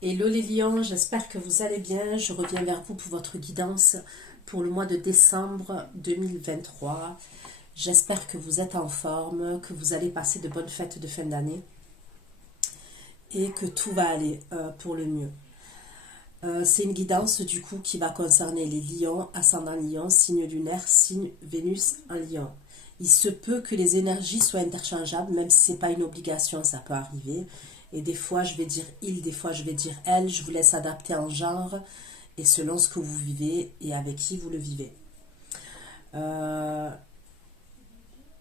Hello les lions, j'espère que vous allez bien. Je reviens vers vous pour votre guidance pour le mois de décembre 2023. J'espère que vous êtes en forme, que vous allez passer de bonnes fêtes de fin d'année et que tout va aller pour le mieux. C'est une guidance du coup qui va concerner les lions, ascendant lion, signe lunaire, signe Vénus en lion. Il se peut que les énergies soient interchangeables, même si ce n'est pas une obligation, ça peut arriver. Et des fois, je vais dire il, des fois, je vais dire elle. Je vous laisse adapter en genre et selon ce que vous vivez et avec qui vous le vivez. Euh,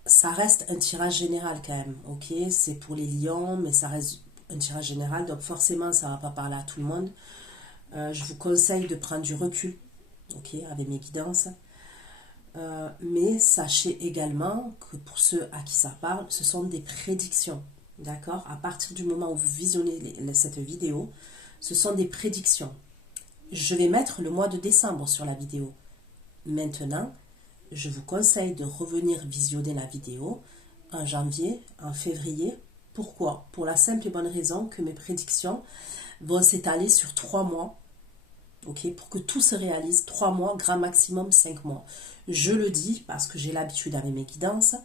Ça reste un tirage général quand même, ok? C'est pour les lions, mais ça reste un tirage général, donc forcément, ça ne va pas parler à tout le monde. Je vous conseille de prendre du recul, ok, avec mes guidances. Mais sachez également que pour ceux à qui ça parle, ce sont des prédictions. D'accord? À partir du moment où vous visionnez cette vidéo, ce sont des prédictions. Je vais mettre le mois de décembre sur la vidéo. Maintenant, je vous conseille de revenir visionner la vidéo en janvier, en février. Pourquoi? Pour la simple et bonne raison que mes prédictions vont s'étaler sur 3 mois. Ok, pour que tout se réalise, 3 mois, grand maximum 5 mois. Je le dis parce que j'ai l'habitude avec mes guidances.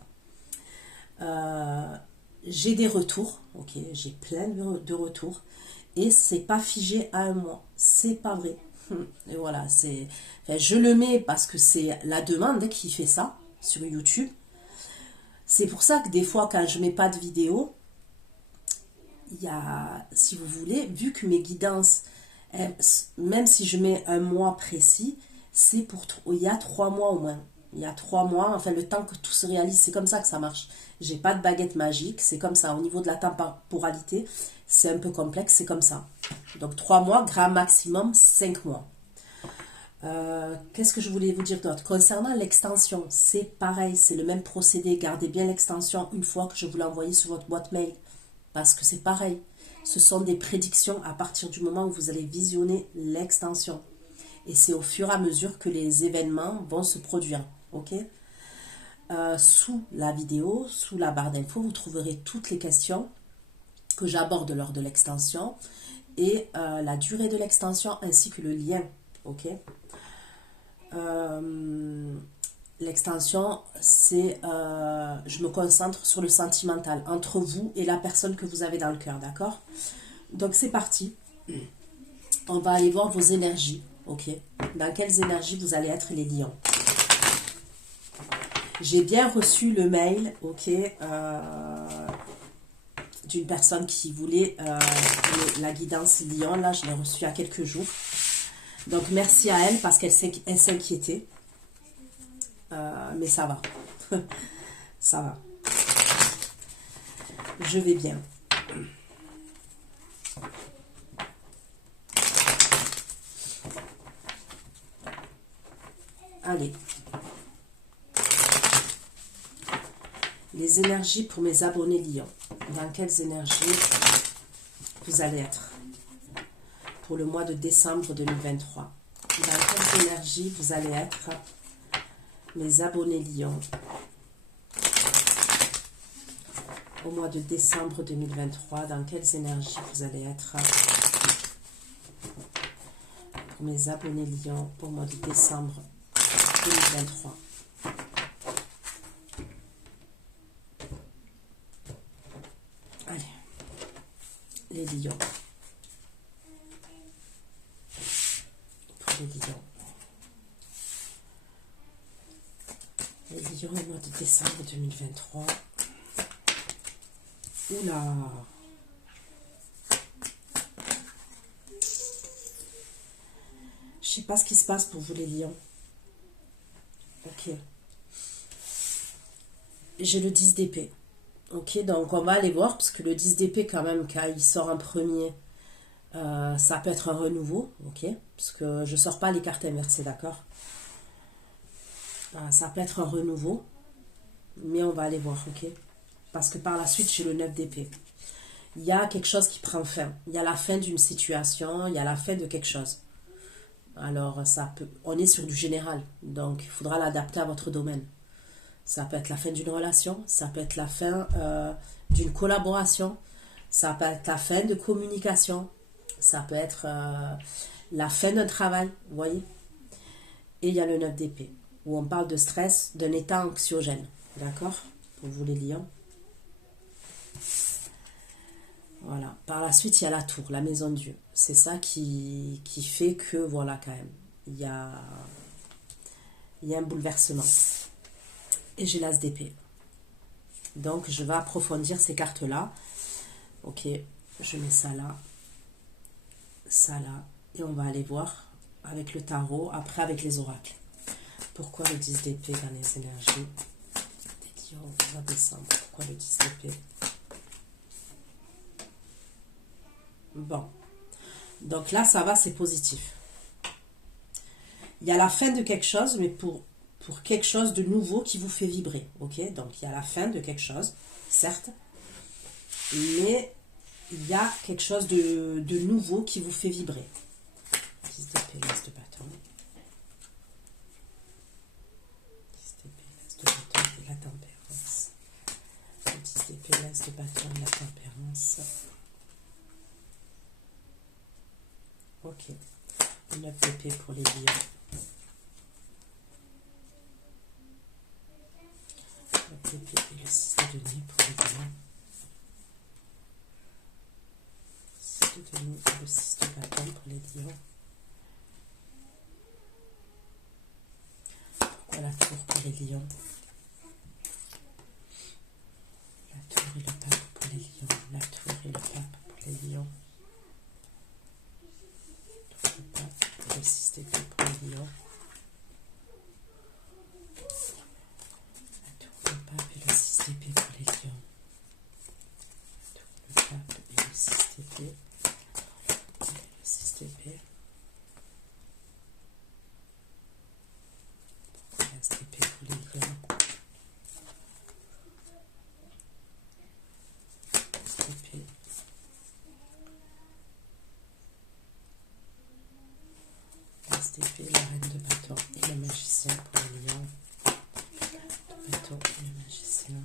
Euh, j'ai des retours, ok, j'ai plein de retours. Et c'est pas figé à un mois. C'est pas vrai. Et voilà, c'est. Enfin, je le mets parce que c'est la demande qui fait ça sur YouTube. C'est pour ça que des fois, quand je mets pas de vidéo, il y a, si vous voulez, vu que mes guidances, même si je mets un mois précis, c'est pour il y a 3 mois au moins. Il y a 3 mois, enfin le temps que tout se réalise, c'est comme ça que ça marche. J'ai pas de baguette magique, c'est comme ça. Au niveau de la temporalité, c'est un peu complexe, c'est comme ça. Donc 3 mois, grand maximum 5 mois. Qu'est-ce que je voulais vous dire d'autre? Concernant l'extension, c'est pareil, c'est le même procédé. Gardez bien l'extension une fois que je vous l'ai envoyé sur votre boîte mail. Parce que c'est pareil. Ce sont des prédictions à partir du moment où vous allez visionner l'extension. Et c'est au fur et à mesure que les événements vont se produire. Ok? Sous la vidéo, sous la barre d'infos, vous trouverez toutes les questions que j'aborde lors de l'extension et la durée de l'extension ainsi que le lien. Ok? L'extension, c'est je me concentre sur le sentimental entre vous et la personne que vous avez dans le cœur, d'accord? Donc c'est parti. On va aller voir vos énergies, ok? Dans quelles énergies vous allez être les lions? J'ai bien reçu le mail, ok, d'une personne qui voulait la guidance lion. Là, je l'ai reçu il y a quelques jours. Donc merci à elle parce qu'elle s'inquiétait. Mais ça va. Ça va. Je vais bien. Allez. Les énergies pour mes abonnés lions. Dans quelles énergies vous allez être pour le mois de décembre 2023? Dans quelles énergies vous allez être mes abonnés lions au mois de décembre 2023? Dans quelles énergies vous allez être pour mes abonnés lions au mois de décembre 2023? Allez, les lions. Pour les lions. Les lions au mois de décembre 2023. Oula! Je sais pas ce qui se passe pour vous les lions. Ok. J'ai le 10 d'épée. Ok, donc on va aller voir, parce que le 10 d'épée quand même, quand il sort en premier, ça peut être un renouveau, ok? Parce que je sors pas les cartes inversées, d'accord? Ça peut être un renouveau, mais on va aller voir, ok? Parce que par la suite, j'ai le 9 d'épée. Il y a quelque chose qui prend fin. Il y a la fin d'une situation, il y a la fin de quelque chose. Alors, ça peut, on est sur du général, donc il faudra l'adapter à votre domaine. Ça peut être la fin d'une relation, ça peut être la fin d'une collaboration, ça peut être la fin de communication, Ça peut être la fin d'un travail, vous voyez. Et il y a le 9 d'épée, où on parle de stress, d'un état anxiogène. D'accord? Pour vous les lions. Voilà. Par la suite, il y a la tour, la maison de Dieu. C'est ça qui fait que, voilà, quand même, il y a un bouleversement. Et j'ai l'as d'épée. Donc, je vais approfondir ces cartes-là. Ok, je mets ça là, et on va aller voir avec le tarot, après avec les oracles. Pourquoi le 10 d'épée dans les énergies des lions va descendre? Pourquoi le 10 d'épée? Bon, donc là, ça va, c'est positif. Il y a la fin de quelque chose, mais pour quelque chose de nouveau qui vous fait vibrer. Ok, donc il y a la fin de quelque chose, certes, mais il y a quelque chose de nouveau qui vous fait vibrer. 10 d'épée, l'as de bâton. 10 d'épée, l'as de bâton et la tempérance. 10 d'épée, l'as de bâton et la tempérance. Ok. 9 d'épée pour les lions. 9 d'épée et le 6 de denier pour les lions. 6 de denier et le 6 de bâton pour les lions. Pourquoi la tour pour les lions? La tour et le pape pour les lions. La tour et le pape pour les lions. Le pape et le 6 d'épée pour les lions. La tour, le pape et le 6 d'épée pour les lions. La tour, le pape et le 6 d'épée. Le 6 d'épée. L'as d'épée pour les lions. L'as d'épée. L'as d'épée, la reine de bâton et le magicien pour les lions. Le bâton et le magicien.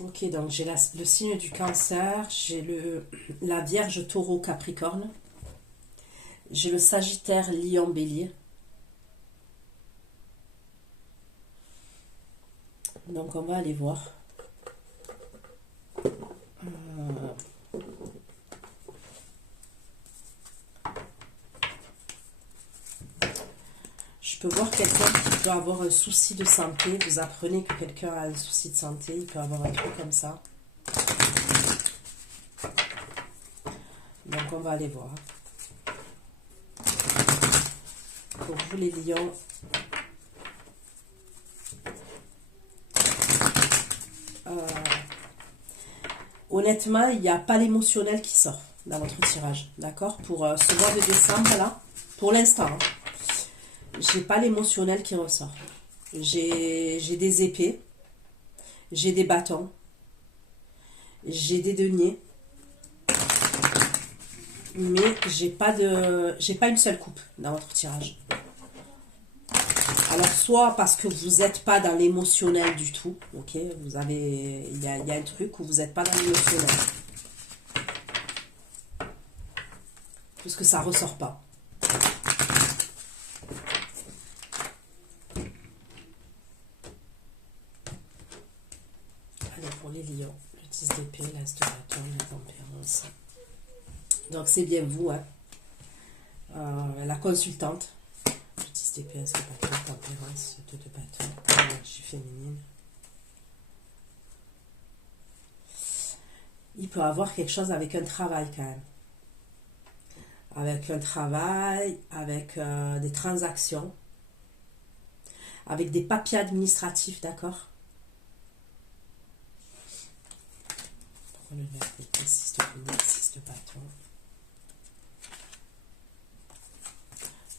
Ok, donc j'ai le signe du cancer, j'ai la vierge taureau capricorne, j'ai le sagittaire lion bélier. Donc on va aller voir. Je peux voir quelqu'un qui peut avoir un souci de santé. Vous apprenez que quelqu'un a un souci de santé. Il peut avoir un truc comme ça. Donc on va aller voir. Pour vous les lions. Honnêtement, il n'y a pas l'émotionnel qui sort dans votre tirage. D'accord? Pour ce mois de décembre là. Pour l'instant. Hein. J'ai pas l'émotionnel qui ressort. J'ai des épées, j'ai des bâtons, j'ai des deniers, mais j'ai pas une seule coupe dans votre tirage. Alors soit parce que vous n'êtes pas dans l'émotionnel du tout, ok, il y a un truc où vous n'êtes pas dans l'émotionnel, puisque ça ressort pas. Pour les lions, le 10 d'épée, l'as de bâton, la tempérance. Donc c'est bien vous, hein. La consultante. Le 10 d'épée, l'as de bâton, la tempérance, 2 de bâton, l'énergie féminine. Il peut avoir quelque chose avec un travail quand même. Avec un travail, avec des transactions, avec des papiers administratifs, d'accord? Le 9 d'épée, 6 de denier, 6 de bâton.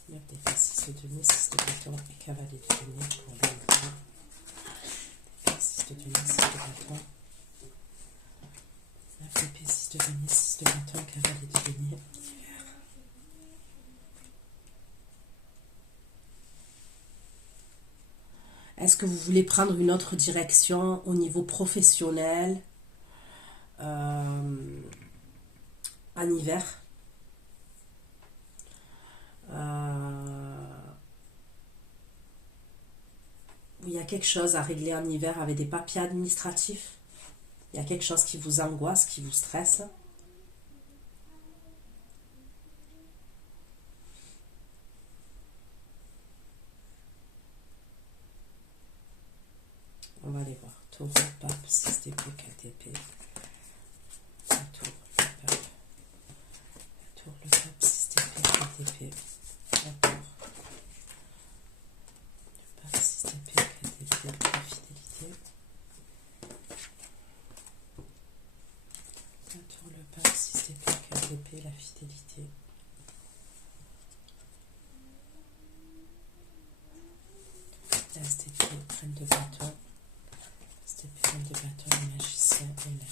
9 d'épée, 6 de denier, 6 de bâton et cavalier de denier pour le 6 de denier, 6 de bâton. 9 d'épée, 6 de denier, 6 de bâton, cavalier de denier. Est-ce que vous voulez prendre une autre direction au niveau professionnel en hiver? Il y a quelque chose à régler en hiver avec des papiers administratifs. Il y a quelque chose qui vous angoisse, qui vous stresse. On va aller voir. Taureau, pape, 6 d'épée, 4 d'épée. La tour, le pape. La tour, le pape, 6 d'épée, 4 d'épée. La tour. Le pape, 6 d'épée, 4 d'épée. La fidélité. La tour, le pape, 6 d'épée, 4 d'épée. La fidélité. L'as d'épée, reine de bâton. C'était reine de bâton, le magicien et la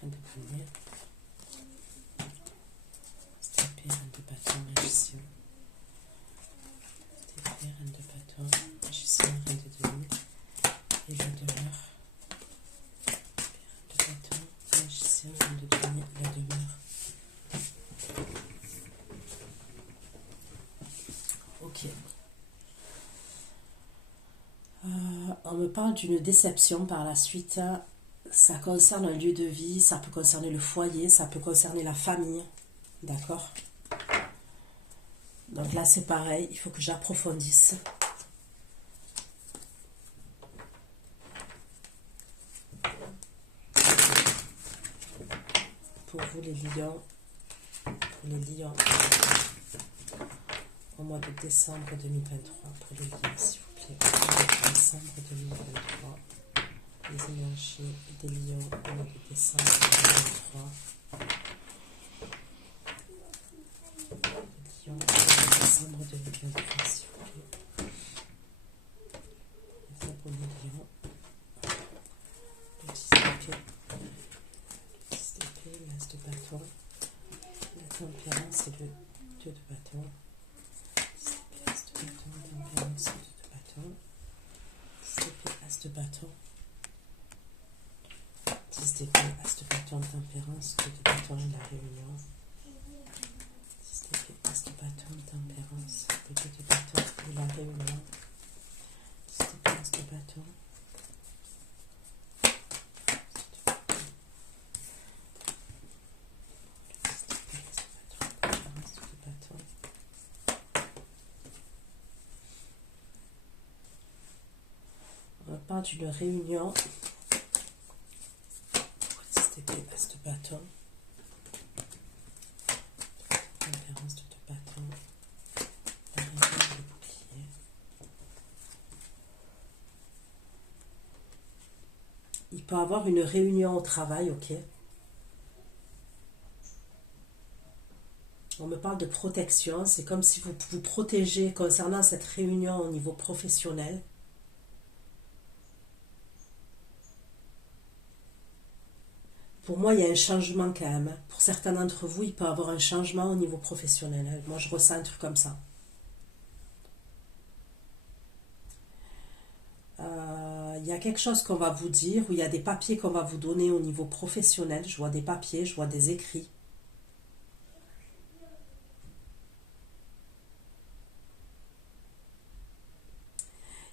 reine de denier. C'était reine de bâton, magicien. C'était reine de bâton, magicien, reine de denier. Et la demeure. Reine de bâton, magicien, reine de denier, la demeure. Ok. On me parle d'une déception par la suite. Ça concerne un lieu de vie, ça peut concerner le foyer, ça peut concerner la famille. D'accord? Donc là, c'est pareil, il faut que j'approfondisse. Pour vous, les lions, au mois de décembre 2023, pour les lions, s'il vous plaît, au mois de décembre 2023, les énergies des lions au mois de décembre 2023, les lions au mois de décembre 2023, s'il vous plaît, et ça pour les lions, le 10 d'épée, l'as de bâton, la tempérance et le 2 de bâton. As de bâton, 10 d'épée, as de bâton, tempérance, 2 de bâton et la réunion. 10 d'épée, as de bâton, tempérance, 2 de bâton et la réunion. 10 d'épée, as de bâton. On parle d'une réunion. 10 d'épée, as de bâton. Tempérance, 2 de bâton. La réunion de bouclier. Il peut y avoir une réunion au travail, ok? On me parle de protection. C'est comme si vous vous protégez concernant cette réunion au niveau professionnel. Pour moi, il y a un changement quand même. Pour certains d'entre vous, il peut y avoir un changement au niveau professionnel. Moi, je ressens un truc comme ça. Il y a quelque chose qu'on va vous dire, ou il y a des papiers qu'on va vous donner au niveau professionnel. Je vois des papiers, je vois des écrits.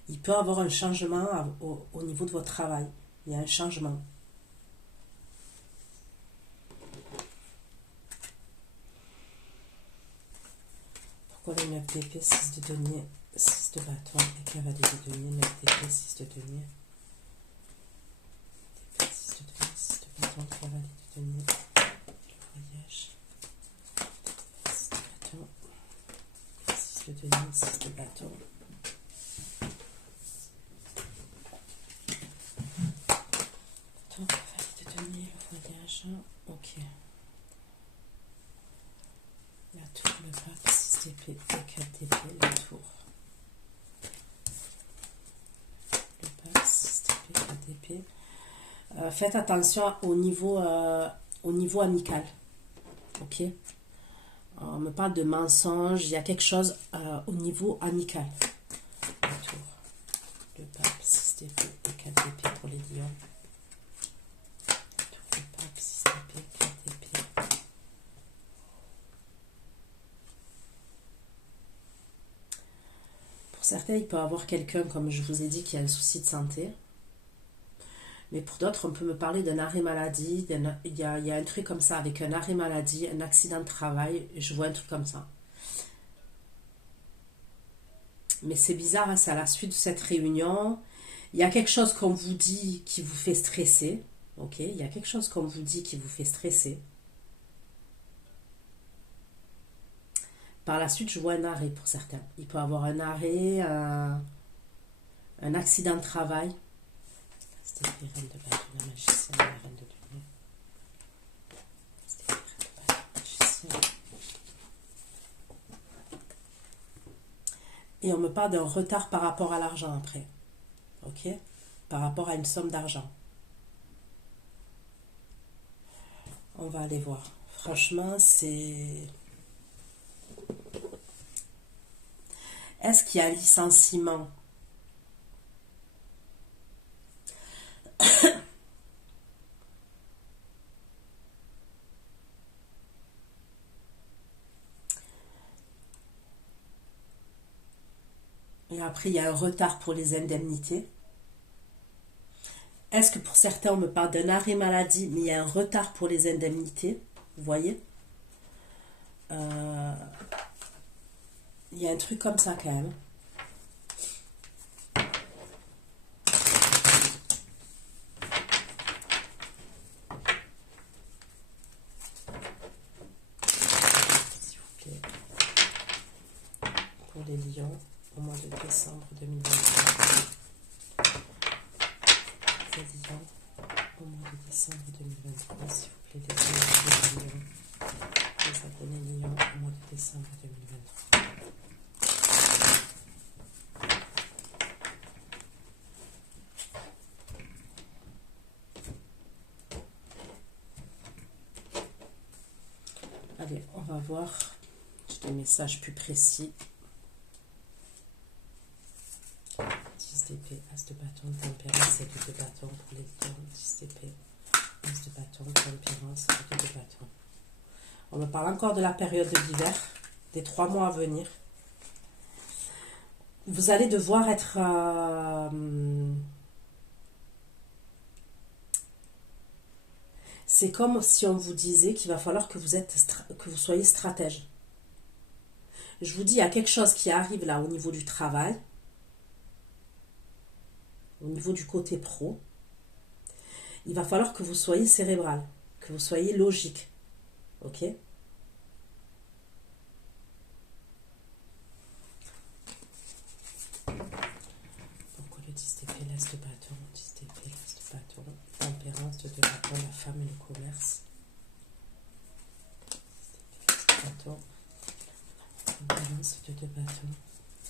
Il peut y avoir un changement au niveau de votre travail. Il y a un changement. Pourquoi les 9 d'épée, 6 de denier, 6 de bâton et cavalier de denier, 9 d'épée, 6 de denier. D'épée, 6 de denier, 6 de bâton, cavalier de denier. Le voyage. 6 de bâton. 6 de denier, 6 de bâton. Bâton, cavalier de denier, le voyage. Ok. La tour, le pape, 6 d'épée et 4 d'épée, la tour. Le pape, 6 d'épée, 4 d'épée. Faites attention au niveau amical. Ok? On me parle de mensonges, il y a quelque chose au niveau amical. La tour. Le pape, 6 certains, il peut y avoir quelqu'un, comme je vous ai dit, qui a un souci de santé. Mais pour d'autres, on peut me parler d'un arrêt maladie. Il y a un truc comme ça, avec un arrêt maladie, un accident de travail. Je vois un truc comme ça. Mais c'est bizarre, hein, c'est à la suite de cette réunion. Il y a quelque chose qu'on vous dit qui vous fait stresser. Ok, il y a quelque chose qu'on vous dit qui vous fait stresser. Par la suite, je vois un arrêt pour certains. Il peut y avoir un arrêt, un accident de travail. C'était les reines de bateau, la magicienne, la reine de lumière. C'était les reines de bateau, la magicienne. Et on me parle d'un retard par rapport à l'argent après. Ok? Par rapport à une somme d'argent. On va aller voir. Franchement, c'est... Est-ce qu'il y a un licenciement? Et après, il y a un retard pour les indemnités. Est-ce que pour certains, on me parle d'un arrêt maladie, mais il y a un retard pour les indemnités? Vous voyez? Il y a un truc comme ça quand même. S'il vous plaît. Pour les lions, au mois de décembre 2023. Les lions, au mois de décembre 2023, s'il vous plaît, les lions. Les abonnés lions, au mois de décembre 2023. Allez, on va voir des messages plus précis. 10 d'épée, as de bâton, tempérance et 2 de bâton pour les lions. 10 d'épée, as de bâton, tempérance et 2 de bâton. On me parle encore de la période de l'hiver, des 3 mois à venir. Vous allez devoir être... c'est comme si on vous disait qu'il va falloir que vous soyez stratège. Je vous dis, il y a quelque chose qui arrive là au niveau du travail, au niveau du côté pro. Il va falloir que vous soyez cérébral, que vous soyez logique. Ok? Pourquoi le 10 d'épée, l'as de bâton, 10 d'épée, l'as de bâton, tempérance, 2 de bâton, la femme et le commerce. 10 d'épée, l'as de bâton, tempérance, 2 de bâton,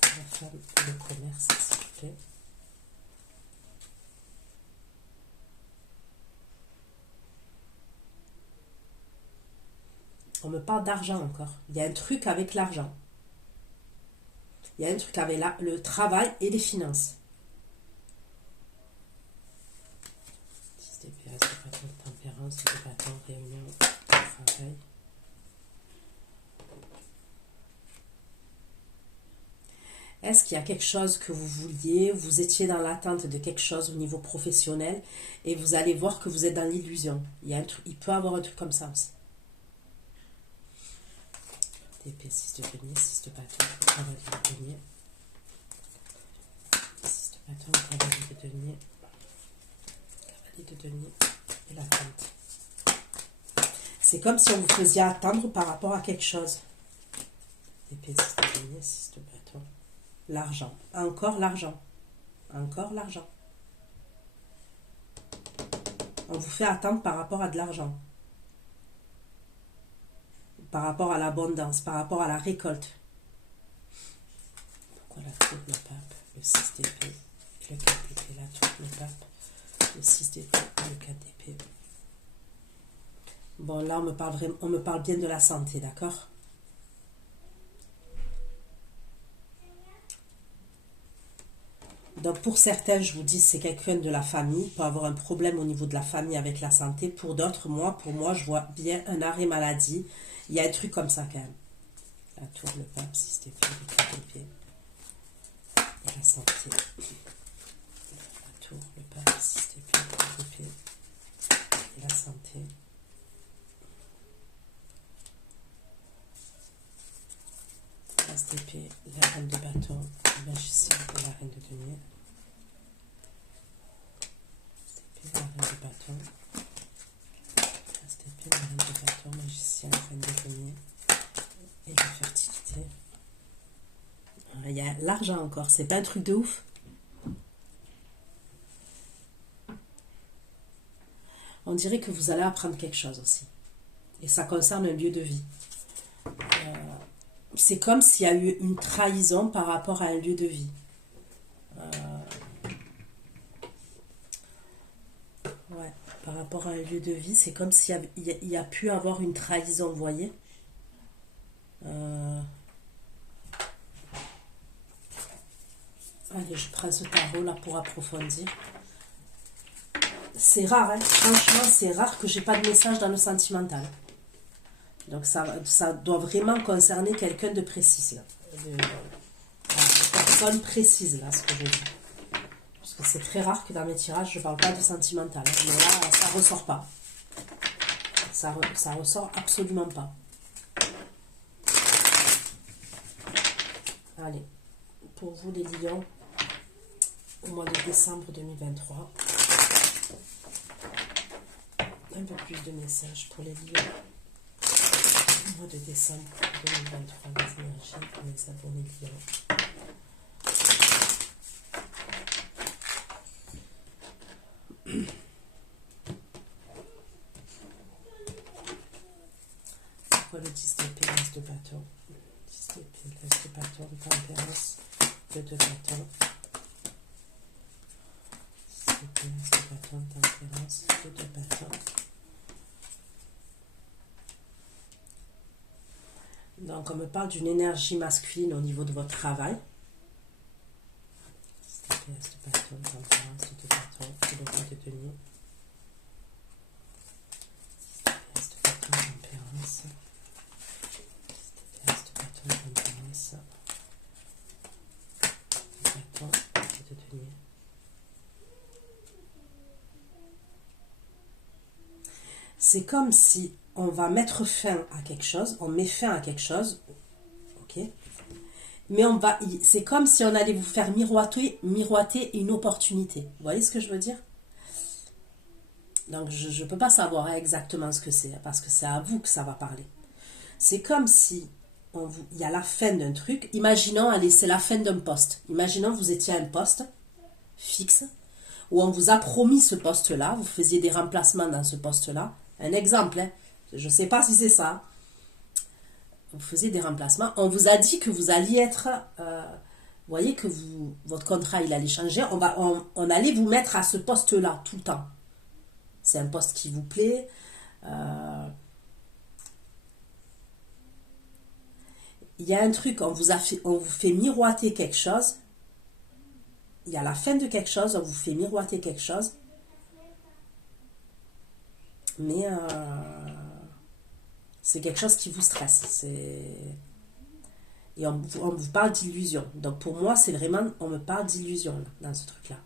la femme et le commerce, s'il vous plaît. On me parle d'argent encore. Il y a un truc avec l'argent. Il y a un truc avec le travail et les finances. 10 d'épée, as de bâton, tempérance, 2 de bâton, réunion, travail. Est-ce qu'il y a quelque chose que vous vouliez, vous étiez dans l'attente de quelque chose au niveau professionnel et vous allez voir que vous êtes dans l'illusion? Il y a un truc, il peut y avoir un truc comme ça aussi. D'épée, 6 de denier, 6 de bâton, cavalier de denier. 6 de bâton, cavalier de denier. Cavalier de denier et la tente. C'est comme si on vous faisait attendre par rapport à quelque chose. Épée, 6 de denier, 6 de bâton. L'argent. Encore l'argent. Encore l'argent. On vous fait attendre par rapport à de l'argent. Par rapport à l'abondance, par rapport à la récolte. Pourquoi la tour, le pape, le 6 d'épée, le 4 d'épée, la tour, le pape, le 6 d'épée, le 4 d'épée. Bon, là, on me parle bien de la santé, d'accord? Donc, pour certains, je vous dis, c'est quelqu'un de la famille, il peut avoir un problème au niveau de la famille avec la santé. Pour d'autres, pour moi, je vois bien un arrêt maladie. Il y a un truc comme ça quand même. La tour, le pape, 6 d'épée, le 4 d'épée. et la santé. La tour, le page 6 d'épée, l'épée et la santé. L'as d'épée, la reine de bâton, le magicien et la reine de denier. L'as d'épée, la reine de bâton. L'as d'épée, la reine de bâton, magicien, la reine de denier. Et la fertilité. Il y a l'argent encore, c'est pas un truc de ouf. On dirait que vous allez apprendre quelque chose aussi. Et ça concerne un lieu de vie. C'est comme s'il y a eu une trahison par rapport à un lieu de vie. Ouais, par rapport à un lieu de vie, c'est comme s'il y a pu avoir une trahison, vous voyez. Allez, je prends ce tarot là pour approfondir. C'est rare, hein. Franchement, c'est rare que j'ai pas de message dans le sentimental. Donc ça doit vraiment concerner quelqu'un de précis là. De personne précise là, ce que je dis. Parce que c'est très rare que dans mes tirages, je parle pas de sentimental. Mais là, ça ressort pas. Ça ressort absolument pas. Allez, pour vous les lions, au mois de décembre 2023, un peu plus de messages pour les lions. Au mois de décembre 2023, les énergies pour les abonnés lions. Pourquoi le 10 d'épée, l'as de bâton? 10 d'épée, l'as de bâton, tempérance, 2 de bâton. 10 d'épée, l'as de bâton, tempérance, 2 de bâton. Donc on me parle d'une énergie masculine au niveau de votre travail. 10 d'épée, l'as de bâton, tempérance, 2 de bâton, et le roi de denier. 10 d'épée, l'as de bâton, tempérance. C'est comme si on va mettre fin à quelque chose, on met fin à quelque chose, ok, mais c'est comme si on allait vous faire miroiter une opportunité. Vous voyez ce que je veux dire? Donc je ne peux pas savoir exactement ce que c'est, parce que c'est à vous que ça va parler. C'est comme si il y a la fin d'un truc. Imaginons, allez, c'est la fin d'un poste. Imaginons vous étiez à un poste fixe, où on vous a promis ce poste-là, vous faisiez des remplacements dans ce poste-là. Un exemple, hein, je ne sais pas si c'est ça. Vous faisiez des remplacements. On vous a dit que vous alliez être... vous voyez que votre contrat, il allait changer. On allait vous mettre à ce poste-là tout le temps. C'est un poste qui vous plaît. Il y a un truc, on vous fait miroiter quelque chose. Il y a la fin de quelque chose, on vous fait miroiter quelque chose. Mais c'est quelque chose qui vous stresse. Et on vous parle d'illusion. Donc pour moi, c'est vraiment, on me parle d'illusion dans ce truc-là.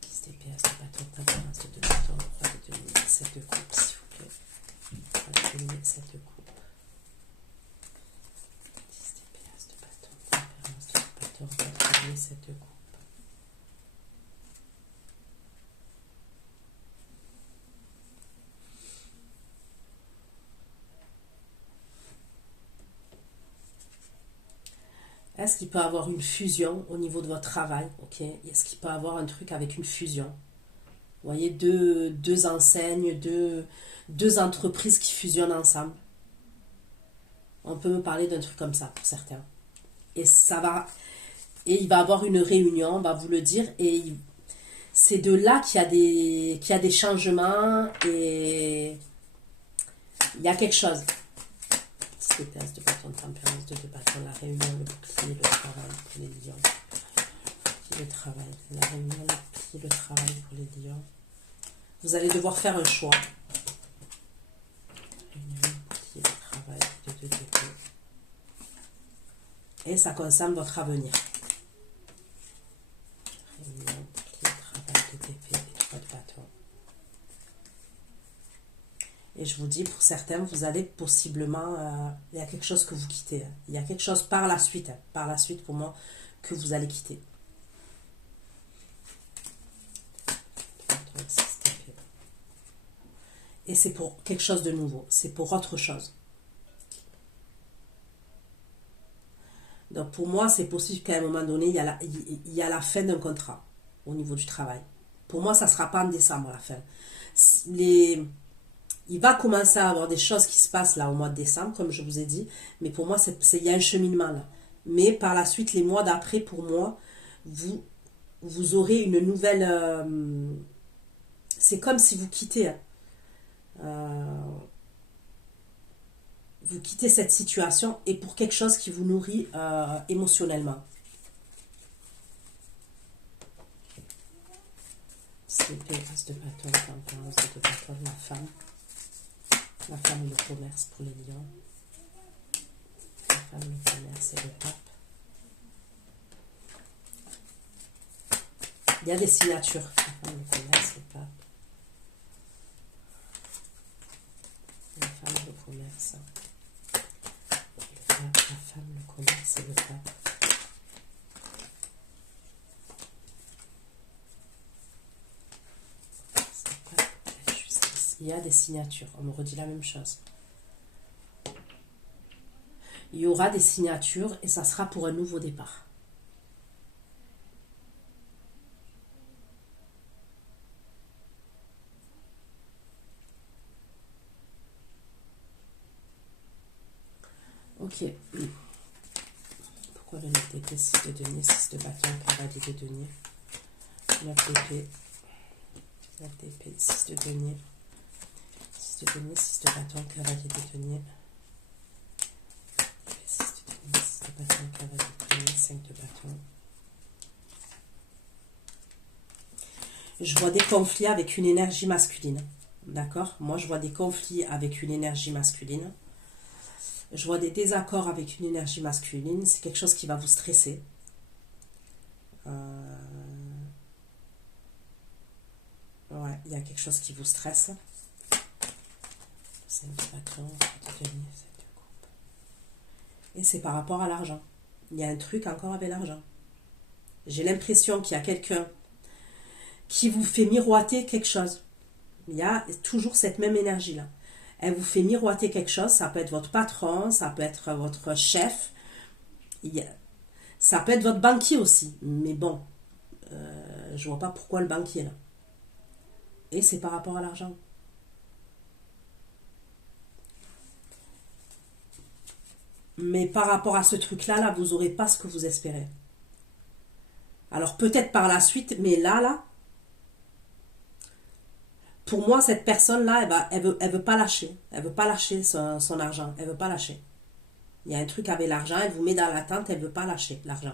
Qui se dépièce, de bâton, tempérance, de bâton, roi de denier, 7 de coupe, s'il vous plaît. Roi de denier, 7 de coupe. 10 dépièce, de bâton, tempérance, de bâton, roi de denier, 7 de coupe. Est-ce qu'il peut y avoir une fusion au niveau de votre travail? Ok. Est-ce qu'il peut y avoir un truc avec une fusion? Vous voyez, deux enseignes, deux entreprises qui fusionnent ensemble. On peut me parler d'un truc comme ça pour certains. Et il va y avoir une réunion, on va vous le dire. Et c'est de là qu'il y a des changements et il y a quelque chose. Les pièces de bâton de tempérance, de bâton, la réunion, le bouclier, le travail pour les lions. Le travail, la réunion, le bouclier, le travail pour les lions. Vous allez devoir faire un choix. Réunion, le bouclier, le travail, de deux épées. Et ça concerne votre avenir. Réunion, travail de TP et 3 de bâton. Et je vous dis, pour certains, vous allez possiblement... il y a quelque chose que vous quittez. Il y a quelque chose par la suite. Par la suite, pour moi, que vous allez quitter. Et c'est pour quelque chose de nouveau. C'est pour autre chose. Donc, pour moi, c'est possible qu'à un moment donné, il y a la fin d'un contrat au niveau du travail. Pour moi, ça ne sera pas en décembre, la fin. Il va commencer à avoir des choses qui se passent là au mois de décembre, comme je vous ai dit. Mais pour moi, il y a un cheminement là. Mais par la suite, les mois d'après, pour moi, vous aurez une nouvelle... c'est comme si vous quittez... vous quittez cette situation et pour quelque chose qui vous nourrit émotionnellement. C'est le as de bâton, tempérance de bâton, la femme et le commerce pour les lions. La femme, le commerce et le pape. Il y a des signatures. La femme, le commerce, le pape. La femme, le commerce. Le pape, la femme, le commerce et le pape. Il y a des signatures. On me redit la même chose. Il y aura des signatures et ça sera pour un nouveau départ. Ok. Pourquoi le 9 d'épée, 6 de denier, 6 de bâton, cavalier de denier, 9 d'épée, 9 d'épée, 6 de denier, 6 de denier, 6 de bâton, cavalier de denier, 6 de denier, 6 de bâton, cavalier de denier, 5 de bâton. Je vois des conflits avec une énergie masculine. D'accord? Moi, je vois des conflits avec une énergie masculine. Je vois des désaccords avec une énergie masculine. C'est quelque chose qui va vous stresser. Ouais, il y a quelque chose qui vous stresse. 5 de bâton, 7 de denier, 7 de coupe. Et c'est par rapport à l'argent. Il y a un truc encore avec l'argent. J'ai l'impression qu'il y a quelqu'un qui vous fait miroiter quelque chose. Il y a toujours cette même énergie-là. Elle vous fait miroiter quelque chose, ça peut être votre patron, ça peut être votre chef, ça peut être votre banquier aussi, mais bon, je vois pas pourquoi le banquier là. Et c'est par rapport à l'argent. Mais par rapport à ce truc-là, là, vous n'aurez pas ce que vous espérez. Alors peut-être par la suite, mais là, pour moi, cette personne-là, elle veut pas lâcher. Elle veut pas lâcher son argent. Elle veut pas lâcher. Il y a un truc avec l'argent, elle vous met dans l'attente, elle veut pas lâcher l'argent.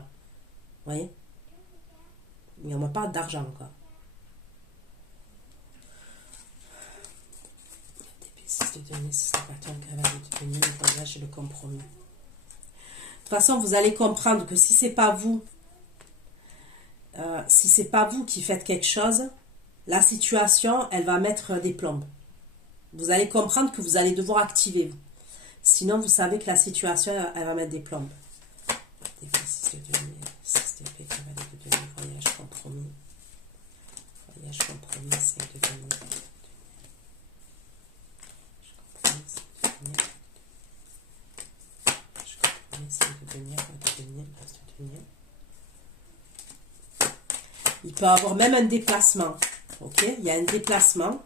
Vous voyez? Mais on me parle d'argent encore. 6 de denier, 6 de bâton, cavalier de denier, le voyage et le compromis. De toute façon, vous allez comprendre que si c'est pas vous, qui faites quelque chose, la situation, elle va mettre des plombes. Vous allez comprendre que vous allez devoir activer. Sinon, vous savez que la situation, elle va mettre des plombes. 6 de denier, 6 d'épée, cavalier de denier, voyage, compromis. Voyage, compromis, 5 de denier. Il peut avoir même un déplacement. Ok, il y a un déplacement.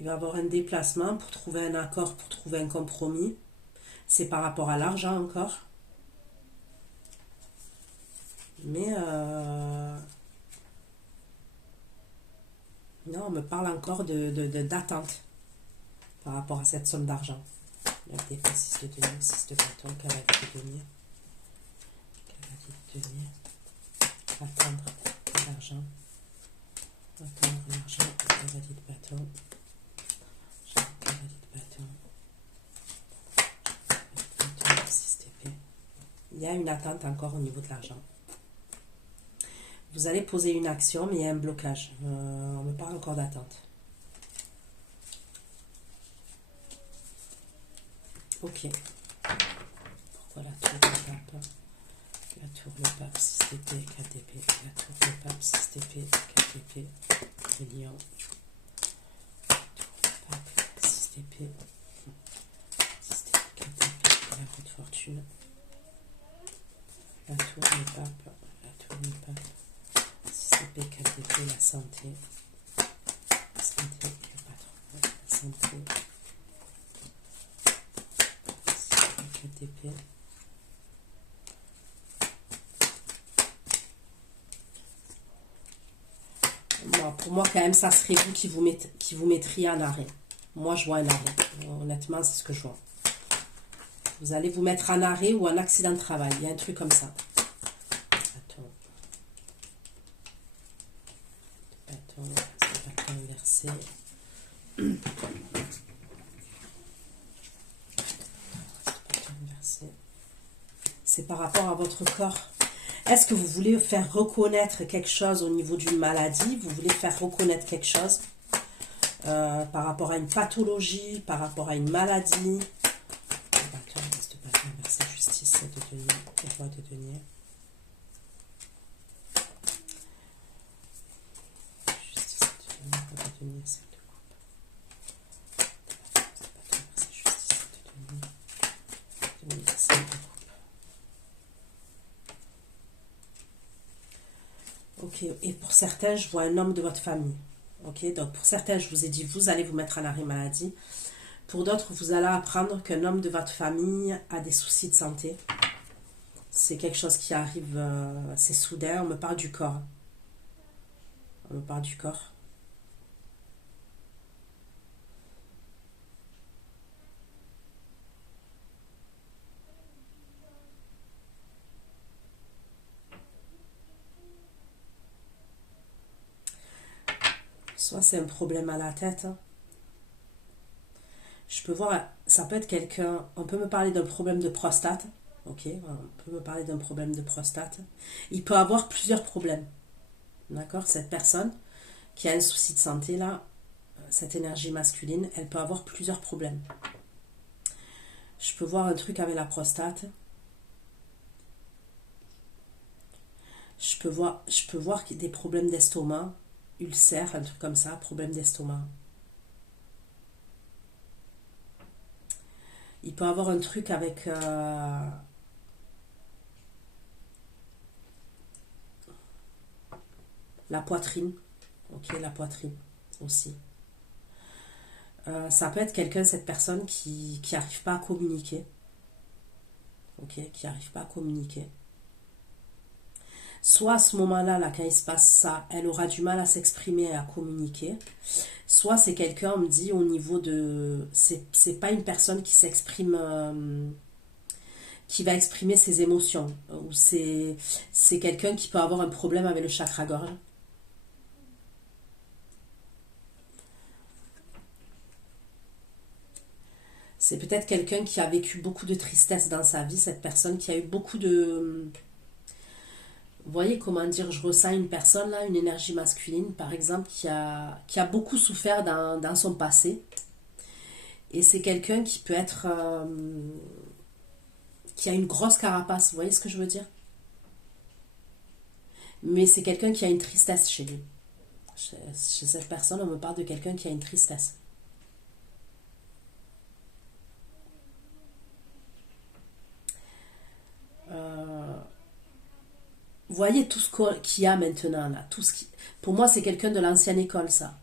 Il va avoir un déplacement pour trouver un accord, pour trouver un compromis. C'est par rapport à l'argent encore. Mais non, on me parle encore d'attente par rapport à cette somme d'argent. Avec des fois 6 de denier, 6 de bâton, cavalier de denier. Cavalier de denier. Attendre l'argent. Attendre l'argent. Cavalier de bâton. Cavalier de bâton. 6 d'épée. Il y a une attente encore au niveau de l'argent. Vous allez poser une action, mais il y a un blocage. On me parle encore d'attente. Ok. Pourquoi la tour, le pape? La tour, le pape, 6 d'épée, 4 d'épée. La tour, le pape, 6 d'épée, 4 d'épée. Le lion. La tour, le pape, 6 d'épée. 6 d'épée, 4 d'épée. La roue de fortune. La tour, le pape. La tour, le pape. 6 d'épée, 4 d'épée, la santé. La santé, le patron. La santé. 4 d'épée. Bon, pour moi, quand même, ça serait vous qui vous mettriez en arrêt. Moi, je vois un arrêt. Honnêtement, c'est ce que je vois. Vous allez vous mettre en arrêt ou en accident de travail. Il y a un truc comme ça. Bâton. Bâton. Bâton inversé. C'est par rapport à votre corps. Est-ce que vous voulez faire reconnaître quelque chose au niveau d'une maladie? Vous voulez faire reconnaître quelque chose par rapport à une pathologie, par rapport à une maladie? Bâton, reste bâton inversé, justice, 7 de denier, roi de denier. Justice, 7 de denier, roi de denier, 7 de coupe. Bâton inversé, justice, 7 de denier, 5 de coupe. Ok, et pour certains, je vois un homme de votre famille. Ok, donc pour certains, je vous ai dit, vous allez vous mettre en arrêt maladie. Pour d'autres, vous allez apprendre qu'un homme de votre famille a des soucis de santé. C'est quelque chose qui arrive, c'est soudain. On me parle du corps. On me parle du corps. Soit c'est un problème à la tête. Je peux voir, ça peut être quelqu'un, on peut me parler d'un problème de prostate. Ok, on peut me parler d'un problème de prostate. Il peut avoir plusieurs problèmes. D'accord? Cette personne qui a un souci de santé, là, cette énergie masculine, elle peut avoir plusieurs problèmes. Je peux voir un truc avec la prostate. Je peux voir des problèmes d'estomac, ulcère, un truc comme ça, problème d'estomac. Il peut avoir un truc avec la poitrine. Ok, la poitrine aussi. Ça peut être quelqu'un, cette personne qui n'arrive pas à communiquer. Ok, qui n'arrive pas à communiquer. Soit à ce moment-là, là, quand il se passe ça, elle aura du mal à s'exprimer et à communiquer. Soit c'est quelqu'un, on me dit, au niveau de... C'est pas une personne qui s'exprime... qui va exprimer ses émotions. Ou c'est quelqu'un qui peut avoir un problème avec le chakra-gorge. C'est peut-être quelqu'un qui a vécu beaucoup de tristesse dans sa vie, cette personne qui a eu beaucoup de... Vous voyez comment dire, je ressens une personne là, une énergie masculine par exemple, qui a beaucoup souffert dans son passé. Et c'est quelqu'un qui peut être... qui a une grosse carapace, vous voyez ce que je veux dire? Mais c'est quelqu'un qui a une tristesse chez lui. Chez cette personne, on me parle de quelqu'un qui a une tristesse. Vous voyez tout ce qu'il y a maintenant là, pour moi c'est quelqu'un de l'ancienne école ça.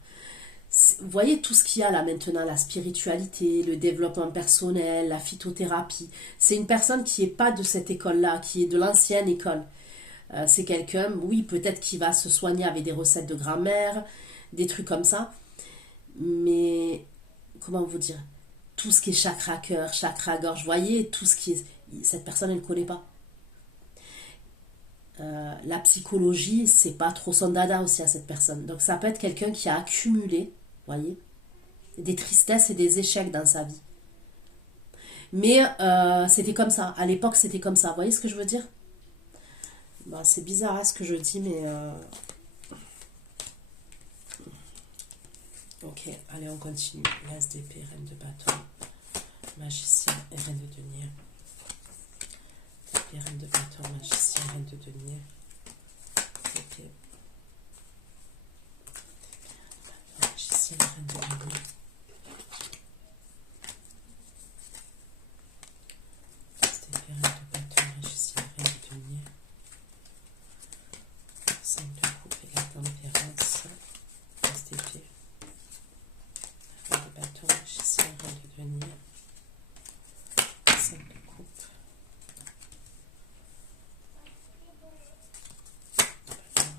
Vous voyez tout ce qu'il y a là maintenant, la spiritualité, le développement personnel, la phytothérapie. C'est une personne qui n'est pas de cette école là, qui est de l'ancienne école. C'est quelqu'un, oui, peut-être qui va se soigner avec des recettes de grand-mère, des trucs comme ça. Mais, comment vous dire, tout ce qui est chakra cœur, chakra gorge, vous voyez, tout ce qui est... Cette personne, elle ne connaît pas. La psychologie, c'est pas trop son dada aussi à cette personne. Donc ça peut être quelqu'un qui a accumulé, vous voyez, des tristesses et des échecs dans sa vie. Mais c'était comme ça. À l'époque, c'était comme ça. Vous voyez ce que je veux dire? Bah, c'est bizarre hein, ce que je dis, mais... Ok, allez, on continue. L'As d'épée, reine de bâton, magicien et reine de denier. Épée, reine de bâton, magicien, reine de denier. Épée, magicien, reine de denier. L'As d'épée, reine de bâton, magicien, reine de denier. 5 de coupe et la tempérance. L'As d'épée. Reine de bâton, magicien, reine de denier. 5 de coupe.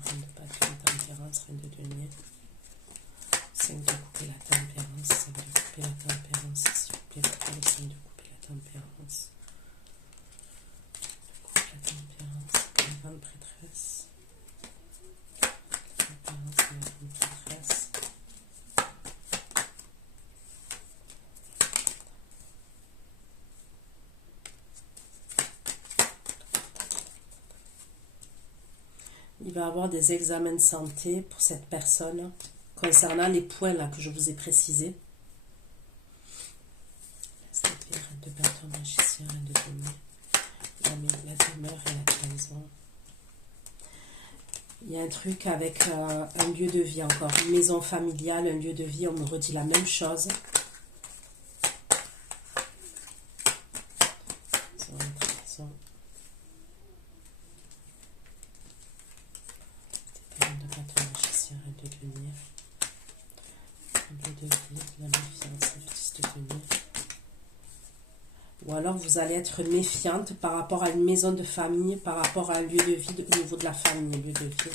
Reine de bâton, tempérance, reine de denier. 5 de coupe et la tempérance. 5 de coupe et la tempérance. S'il vous plaît, pour le 5 de coupe et la tempérance. De coupe, la tempérance. La grande prêtresse. La tempérance et la grande prêtresse. Il va y avoir des examens de santé pour cette personne concernant les points là que je vous ai précisés. C'est-à-dire reine de bâton, magicien, reine de denier. La demeure et la trahison. Il y a un truc avec un lieu de vie encore. Une maison familiale, un lieu de vie, on me redit la même chose. Trahison. Reine de bâton, magicien, reine de denier. Un lieu de vie, la méfiance, le fils de denier. Ou alors vous allez être méfiante par rapport à une maison de famille, par rapport à un lieu de vie au niveau de la famille, lieu de vie.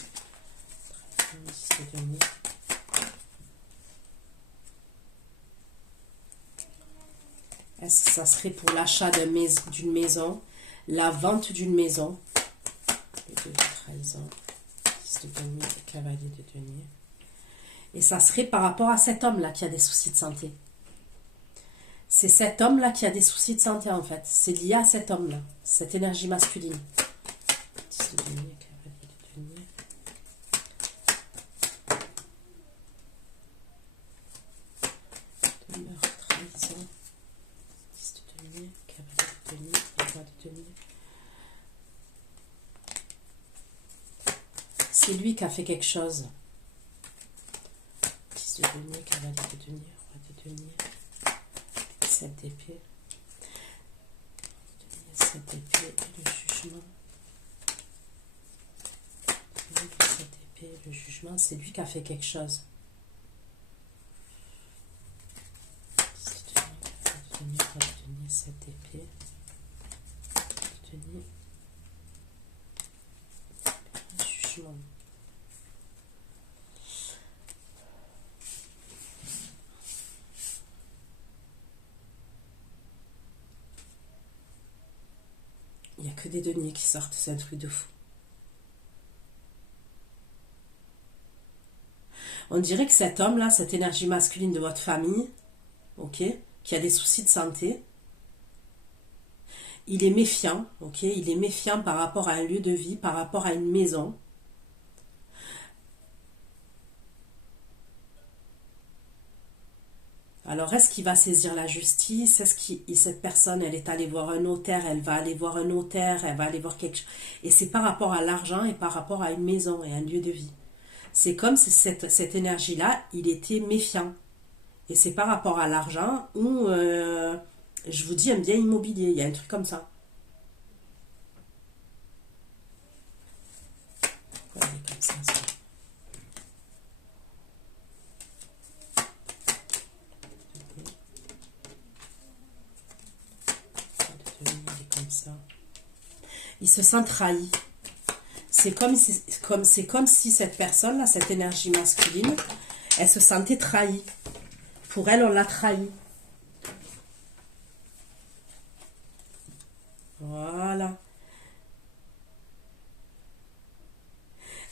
Est-ce que ça serait pour l'achat d'une maison, la vente d'une maison, lieu de vie, trahison, fils de denier, cavalier de denier. Et ça serait par rapport à cet homme-là qui a des soucis de santé. C'est cet homme-là qui a des soucis de santé en fait. C'est lié à cet homme-là, cette énergie masculine. Fils de denier, cavalier de denier. Demeure, trahison. Fils de denier, cavalier de denier, roi de denier. C'est lui qui a fait quelque chose. Fils de denier, cavalier de denier, roi de denier. 7 d'épée. 7 d'épée et le jugement. 7 d'épée et le jugement, c'est lui qui a fait quelque chose. 7 d'épée. Denier. Jugement. Il n'y a que des deniers qui sortent, c'est un truc de fou. On dirait que cet homme-là, cette énergie masculine de votre famille, ok, qui a des soucis de santé, il est méfiant, ok, il est méfiant par rapport à un lieu de vie, par rapport à une maison. Alors, est-ce qu'il va saisir la justice? Est-ce que cette personne, elle est allée voir un notaire, elle va aller voir un notaire, elle va aller voir quelque chose. Et c'est par rapport à l'argent et par rapport à une maison et un lieu de vie. C'est comme si cette énergie-là, il était méfiant. Et c'est par rapport à l'argent ou, je vous dis, un bien immobilier. Il y a un truc comme ça. Ouais, comme ça. Il se sent trahi. c'est comme si cette personne-là, cette énergie masculine, elle se sentait trahie. Pour elle, on l'a trahi. Voilà.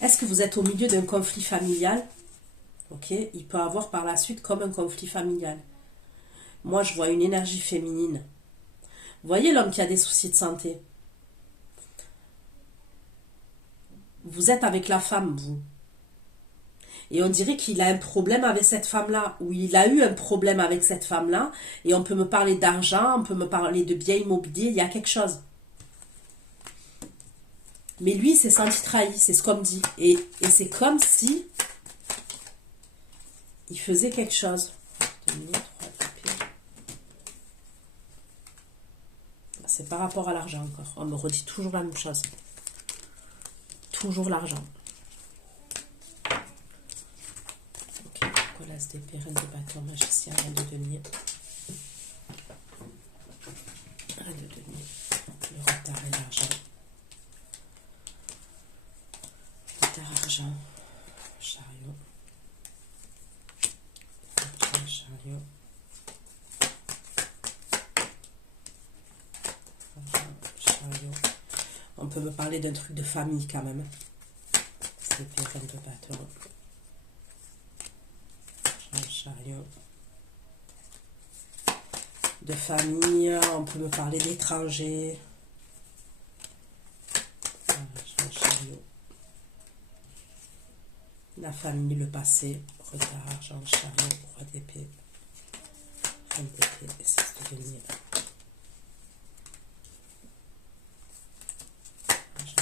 Est-ce que vous êtes au milieu d'un conflit familial? Ok, il peut avoir par la suite comme un conflit familial. Moi, je vois une énergie féminine. Vous voyez l'homme qui a des soucis de santé? Vous êtes avec la femme, vous. Et on dirait qu'il a un problème avec cette femme-là, ou il a eu un problème avec cette femme-là, et on peut me parler d'argent, on peut me parler de biens immobiliers, il y a quelque chose. Mais lui, il s'est senti trahi, c'est ce qu'on me dit. Et c'est comme si il faisait quelque chose. C'est par rapport à l'argent encore. On me redit toujours la même chose. Toujours l'argent. Ok, colasse d'épée, reine de bâton, magicien, reine de denier. Reine de denier. Le retard et l'argent. Retard, argent. Chariot. Chariot. On peut me parler d'un truc de famille quand même. C'est reine de bâton. Chariot. De famille, on peut me parler d'étrangers. Chariot. La famille, le passé. Retard, argent, chariot, roi d'épée. Reine d'épée et 6 de denier.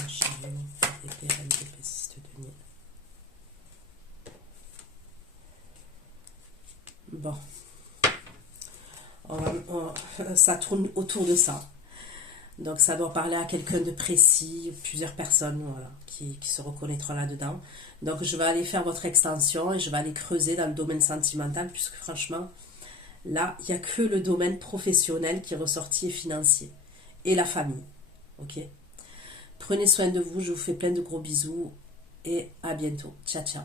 Chariot, roi d'épée, reine d'épée, 6 de denier. Bon. Ça tourne autour de ça. Donc ça doit parler à quelqu'un de précis, plusieurs personnes voilà, qui se reconnaîtront là-dedans. Donc je vais aller faire votre extension et je vais aller creuser dans le domaine sentimental puisque franchement, là, il n'y a que le domaine professionnel qui est ressorti et financier. Et la famille. Ok? Prenez soin de vous, je vous fais plein de gros bisous et à bientôt. Ciao, ciao.